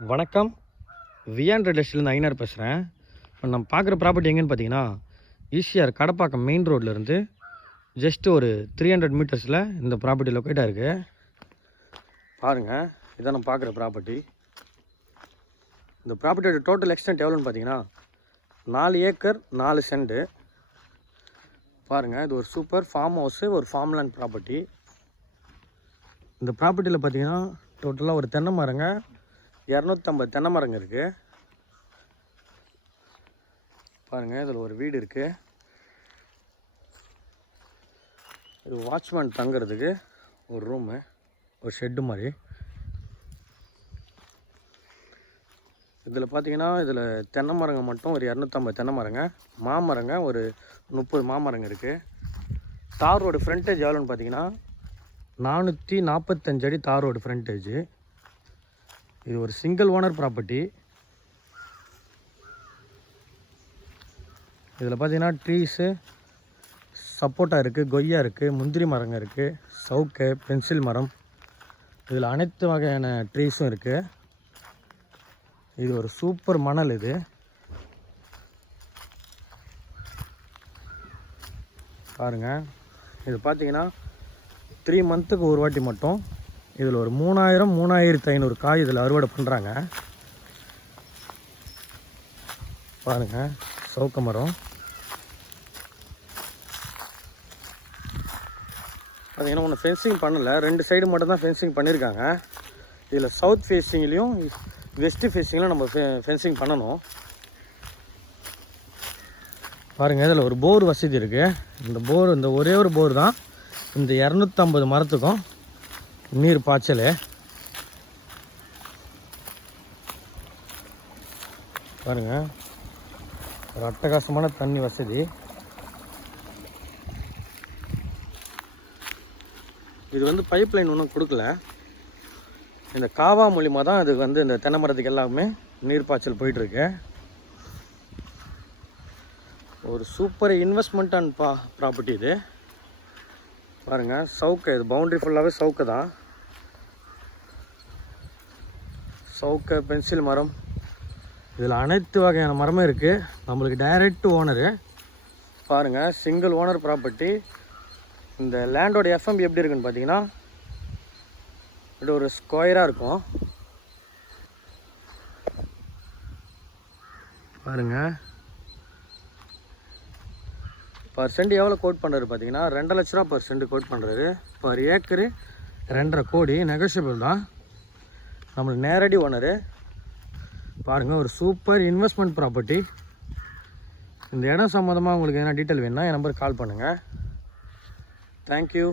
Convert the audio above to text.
வணக்கம். வியான் ரெடஸ்ட்லேருந்து ஐநார் பேசுகிறேன். இப்போ நம்ம பார்க்குற ப்ராப்பர்ட்டி எங்கேன்னு பார்த்தீங்கன்னா, ஈசிஆர் கடப்பாக்கம் மெயின் ரோட்லேருந்து ஜஸ்ட் ஒரு 300 மீட்டர்ஸில் இந்த ப்ராப்பர்ட்டி லொக்கேட் ஆகிருக்கு. பாருங்கள், இதான் நம்ம பார்க்குற ப்ராப்பர்ட்டி. இந்த ப்ராப்பர்ட்டியோட டோட்டல் எக்ஸ்டென்ட் எவ்வளோன்னு பார்த்தீங்கன்னா 4 ஏக்கர் 4 சென்ட். பாருங்கள், இது ஒரு சூப்பர் ஃபார்ம் ஹவுஸு, ஒரு ஃபார்ம்லேண்ட் ப்ராப்பர்ட்டி. இந்த ப்ராப்பர்ட்டியில் பார்த்தீங்கன்னா டோட்டலாக ஒரு தென்னை மரங்க 250 தென்னை மரங்க இருக்குது. பாருங்கள், இதில் ஒரு வீடு இருக்குது. இது வாட்ச்மேன் தங்குறதுக்கு ஒரு ரூமு, ஒரு ஷெட்டு மாதிரி. இதில் பார்த்தீங்கன்னா இதில் தென்னை மரங்க மட்டும் ஒரு 250 தென்னை மரங்க, மாமரங்க ஒரு 30 மாமரங்க இருக்குது. தார் ரோடு ஃப்ரண்டேஜ் எவ்வளோன்னு பார்த்தீங்கன்னா 445 அடி தார் ரோடு ஃப்ரண்டேஜு. இது ஒரு சிங்கிள் ஓனர் ப்ராப்பர்ட்டி. இதில் பார்த்தீங்கன்னா ட்ரீஸு சப்போட்டா இருக்குது, கொய்யா இருக்குது, முந்திரி மரங்க இருக்குது, சவுக்கு, பென்சில் மரம், இதில் அனைத்து வகையான ட்ரீஸும் இருக்குது. இது ஒரு சூப்பர் மணல். இது பாருங்கள், இது பார்த்தீங்கன்னா 3 மந்த்துக்கு ஒரு வாட்டி மட்டும் இதில் ஒரு 3500 காய் இதில் அறுவடை பண்ணுறாங்க. பாருங்கள், சவுக்க மரம். பார்த்தீங்கன்னா ஒன்று ஃபென்சிங் பண்ணலை, 2 சைடு மட்டும் தான் ஃபென்சிங் பண்ணியிருக்காங்க. இதில் சவுத் ஃபேஸிங்லேயும் வெஸ்ட்டு ஃபேஸிங்லையும் நம்ம ஃபென்சிங் பண்ணணும். பாருங்கள், இதில் ஒரு போர் வசதி இருக்குது. இந்த ஒரே ஒரு போர் தான் இந்த 250 மரத்துக்கும் நீர் பாய்ச்சல். பாருங்கள், ஒரு அட்டகாசமான தண்ணி வசதி. இது வந்து பைப் லைன் ஒன்றும் கொடுக்கல. இந்த காவா மூலிமா தான் இது வந்து இந்த தென்னை மரத்துக்கு எல்லாமே நீர் பாய்ச்சல் போயிட்டுருக்கு. ஒரு சூப்பர் இன்வெஸ்ட்மெண்ட் அண்ட் ப்ராப்பர்ட்டி இது. பாருங்கள், சவுக்கு, இது பவுண்ட்ரி ஃபுல்லாகவே சவுக்கு தான். சவுக்கு, பென்சில் மரம், இதில் அனைத்து வகையான மரமும் இருக்குது. நம்மளுக்கு டைரக்ட் ஓனரு. பாருங்கள், சிங்கிள் ஓனர் ப்ராப்பர்ட்டி. இந்த லேண்டோட எஃப்எம்பி எப்படி இருக்குன்னு பார்த்தீங்கன்னா இது ஒரு ஸ்கொயராக இருக்கும். பாருங்கள், பர் சென்ட் எவ்வளோ கோட் பண்ணுறாரு பார்த்தீங்கன்னா 2 லட்ச ரூபா பர் சென்ட் கோட் பண்ணுறாரு. பர் ஏக்கரு 2.5 கோடி. நெகோஷியபிள் தான். நம்மளுக்கு நேரடி ஓனரு. பாருங்கள், ஒரு சூப்பர் இன்வெஸ்ட்மெண்ட் ப்ராப்பர்ட்டி. இந்த இடம் சம்மந்தமாக உங்களுக்கு எதனா டீட்டெயில் வேணுன்னா என் நம்பருக்கு கால் பண்ணுங்கள். தேங்க்யூ.